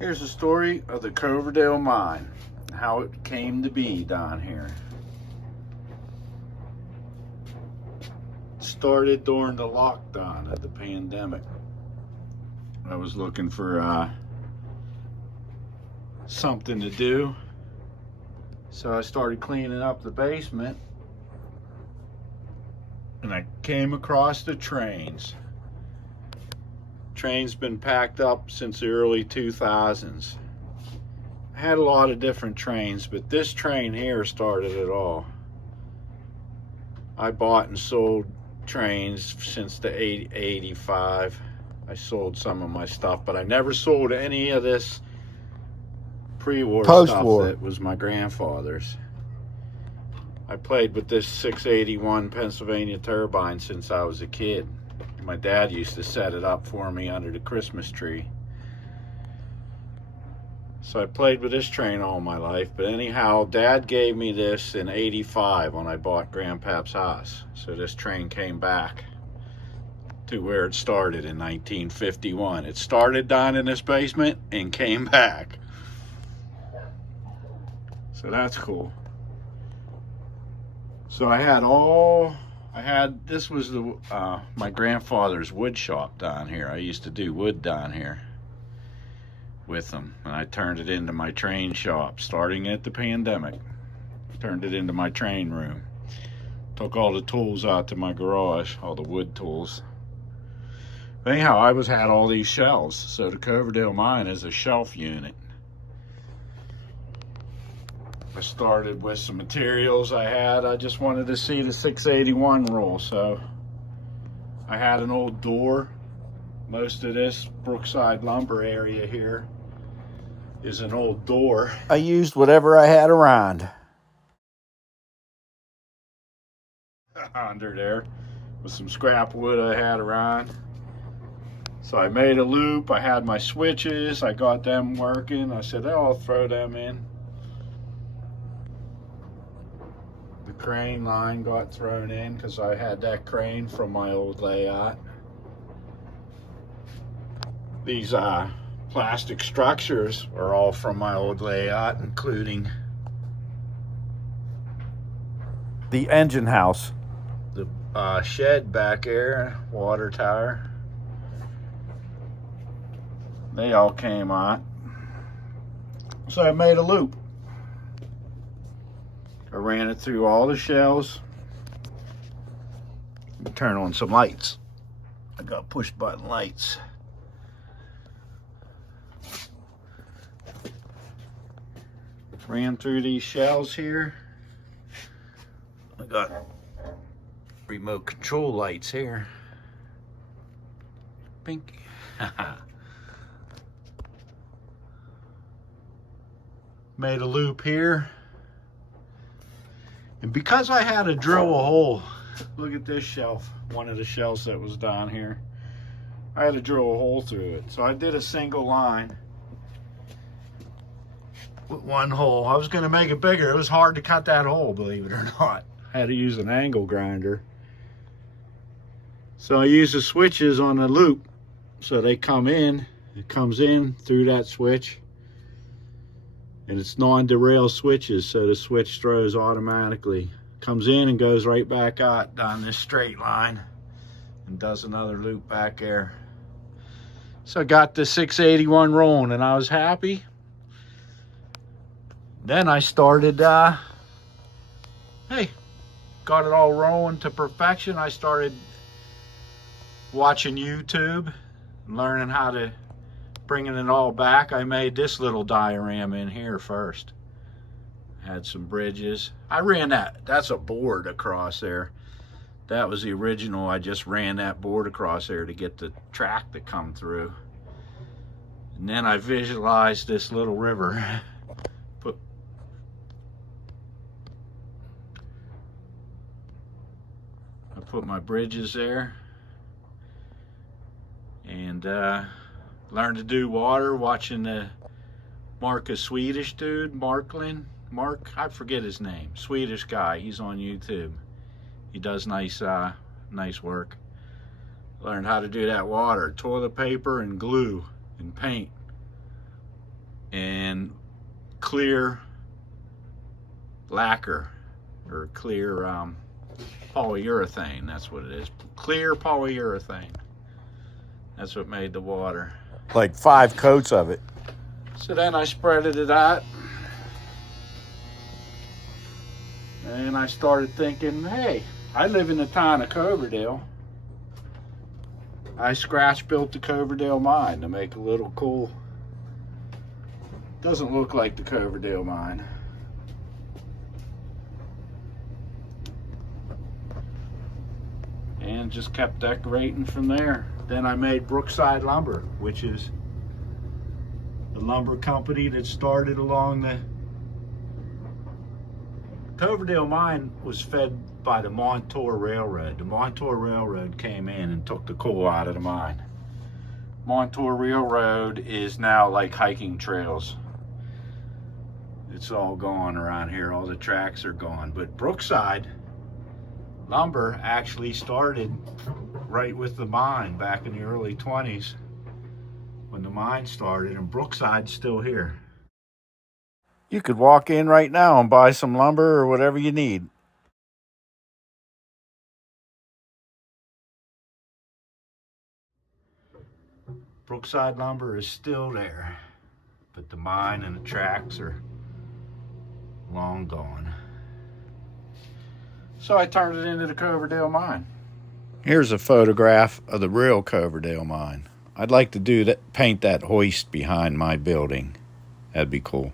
Here's the story of the Coverdale mine, how it came to be down here. It started during the lockdown of the pandemic. I was looking for something to do, so I started cleaning up the basement, and I came across the trains. Train's been packed up since the early 2000s. I had a lot of different trains, but this train here started it all. I bought and sold trains since the 85. I sold some of my stuff, but I never sold any of this pre-war stuff that was my grandfather's. I played with this 681 Pennsylvania turbine since I was a kid. My dad used to set it up for me under the Christmas tree. So I played with this train all my life. But anyhow, Dad gave me this in 85 when I bought Grandpap's house. So this train came back to where it started in 1951. It started down in this basement and came back. So that's cool. So this was my grandfather's wood shop down here. I used to do wood down here with him, and I turned it into my train shop starting at the pandemic. Turned it into my train room. Took all the tools out to my garage, all the wood tools. But anyhow, I had all these shelves, so the Coverdale mine is a shelf unit. I started with some materials I just wanted to see the 681 roll, so I had an old door. Most of this Brookside lumber area here is an old door. I used whatever I had around. Under there with some scrap wood I had around. So I made a loop. I had my switches. I got them working. I said, oh, I'll throw them in. The crane line got thrown in because I had that crane from my old layout. These plastic structures are all from my old layout, including the engine house, the shed back there, water tower. They all came out. So I made a loop. I ran it through all the shells. Turn on some lights. I got push button lights. Ran through these shells here. I got remote control lights here. Pink. Made a loop here. And because I had to drill a hole, look at this shelf, one of the shelves that was down here. I had to drill a hole through it. So I did a single line with one hole. I was going to make it bigger. It was hard to cut that hole, believe it or not. I had to use an angle grinder. So I used the switches on the loop. So they come in, it comes in through that switch. And it's non-derail switches, so the switch throws automatically. Comes in and goes right back out down this straight line and does another loop back there. So I got the 681 rolling and I was happy. Then I started, got it all rolling to perfection. I started watching YouTube and learning how to bringing it all back. I made this little diorama in here first. Had some bridges. I ran that's a board across there. That was the original. I just ran that board across there to get the track to come through. And then I visualized this little river. I put my bridges there. And learned to do water watching a Swedish dude, Mark, I forget his name, Swedish guy. He's on YouTube. He does nice work. Learned how to do that water, toilet paper and glue and paint. and clear lacquer, or clear polyurethane. That's what it is. Clear polyurethane. That's what made the water. Like 5 coats of it. So then I spreaded it out. And I started thinking, hey, I live in the town of Coverdale. I scratch built the Coverdale mine to make a little cool. Doesn't look like the Coverdale mine. And just kept decorating from there. Then I made Brookside Lumber, which is the lumber company that started along the Coverdale mine. Was fed by the Montour Railroad. The Montour Railroad came in and took the coal out of the mine. Montour Railroad is now like hiking trails. It's all gone around here. All the tracks are gone. But Brookside Lumber actually started right with the mine back in the early 20s when the mine started, and Brookside's still here. You could walk in right now and buy some lumber or whatever you need. Brookside Lumber is still there, but the mine and the tracks are long gone. So I turned it into the Coverdale mine. Here's a photograph of the real Coverdale mine. I'd like to do that, paint that hoist behind my building. That'd be cool.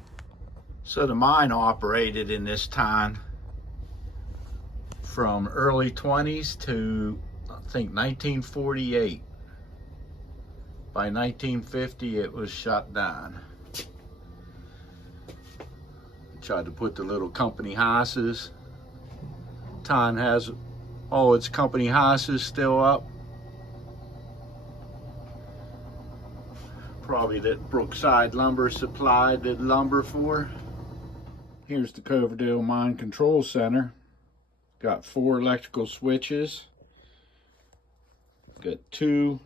So the mine operated in this town from early 20s to, I think, 1948. By 1950, it was shut down. Tried to put the little company houses. Town has all its company houses still up. Probably that Brookside Lumber supplied the lumber for. Here's the Coverdale Mine Control Center. Got 4 electrical switches. Got 2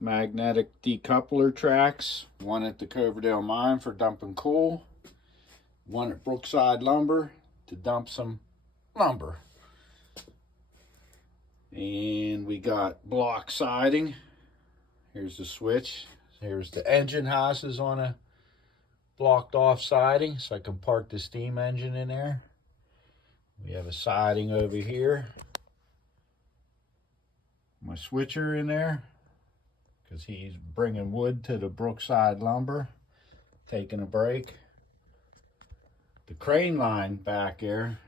magnetic decoupler tracks. 1 at the Coverdale Mine for dumping coal. 1 at Brookside Lumber to dump some lumber. And we got block siding. Here's the switch. Here's the engine houses on a blocked off siding, so I can park the steam engine in there. We have a siding over here. My switcher in there, because he's bringing wood to the Brookside Lumber, taking a break. The crane line back there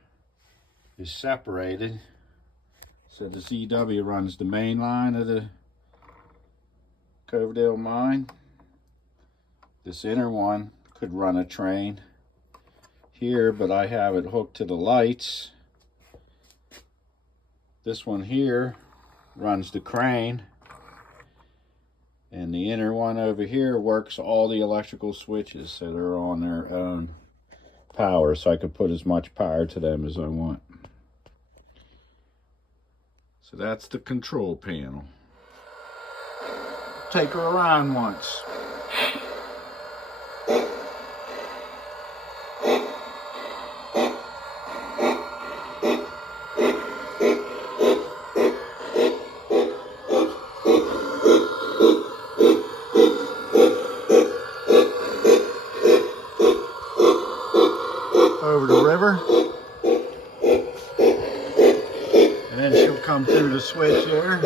is separated. So the ZW runs the main line of the Coverdale mine. This inner one could run a train here, but I have it hooked to the lights. This one here runs the crane, and the inner one over here works all the electrical switches, so they're on their own power, so I could put as much power to them as I want. So that's the control panel. Take her around once. Over the river. And then she'll come through the switch there.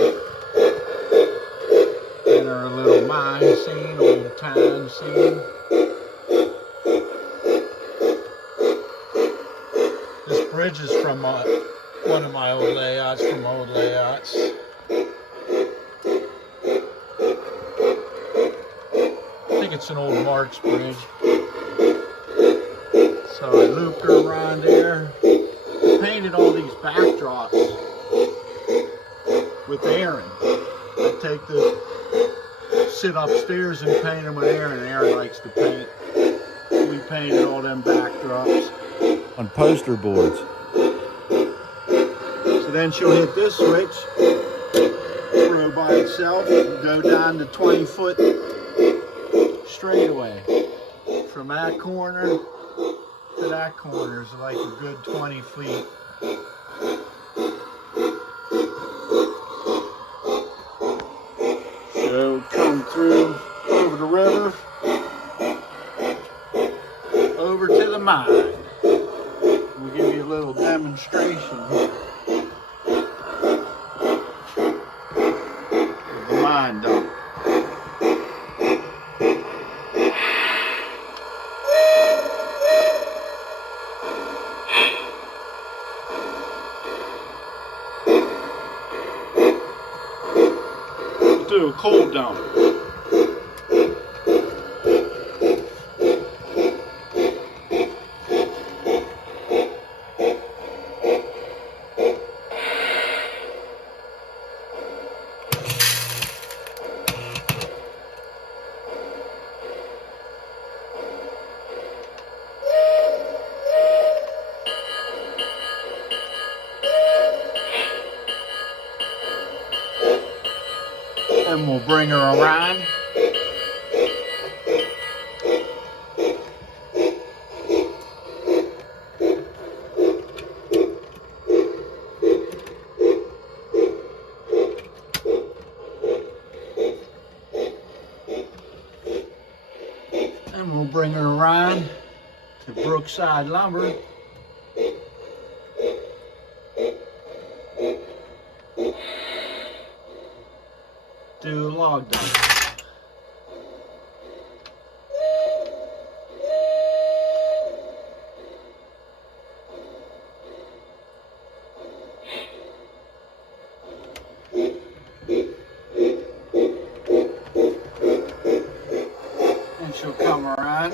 Enter a little mine scene, old time scene. This bridge is from one of my old layouts, from old layouts. I think it's an old Marks bridge. So I looped her around there, painted all these backdrops with Aaron. Sit upstairs and paint them with Aaron. Aaron likes to paint. We painted all them backdrops. On poster boards. So then she'll hit this switch, throw by itself, and go down the 20-foot straightaway. From that corner to that corner is like a good 20 feet. So come through over the river, over to the mine. We'll give you a little demonstration here of the mine dump. Do a cold dump. And we'll bring her around. And we'll bring her around to Brookside Lumber. Do a log dump. And she'll come around.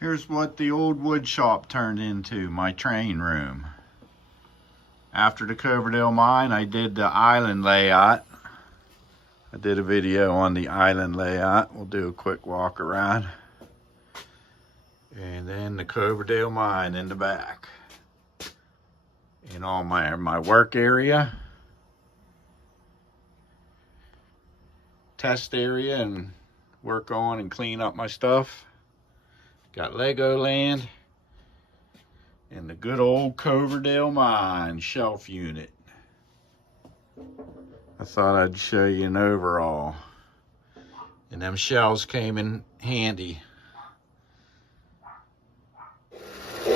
Here's what the old wood shop turned into, my train room. After the Coverdale mine, I did the island layout. I did a video on the island layout. We'll do a quick walk around. And then the Coverdale mine in the back. And all my work area. Test area and work on and clean up my stuff. Got Legoland and the good old Coverdale mine shelf unit. I thought I'd show you an overall. And them shelves came in handy. I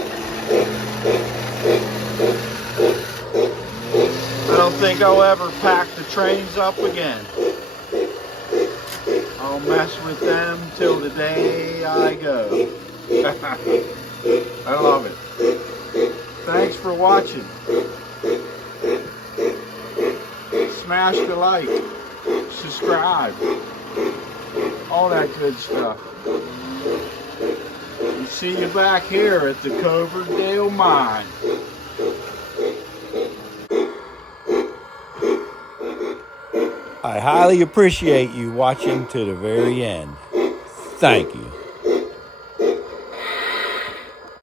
don't think I'll ever pack the trains up again. I'll mess with them till the day I go. I love it. Thanks for watching. Smash the like, subscribe, all that good stuff. And see you back here at the Coverdale mine. I highly appreciate you watching to the very end. Thank you.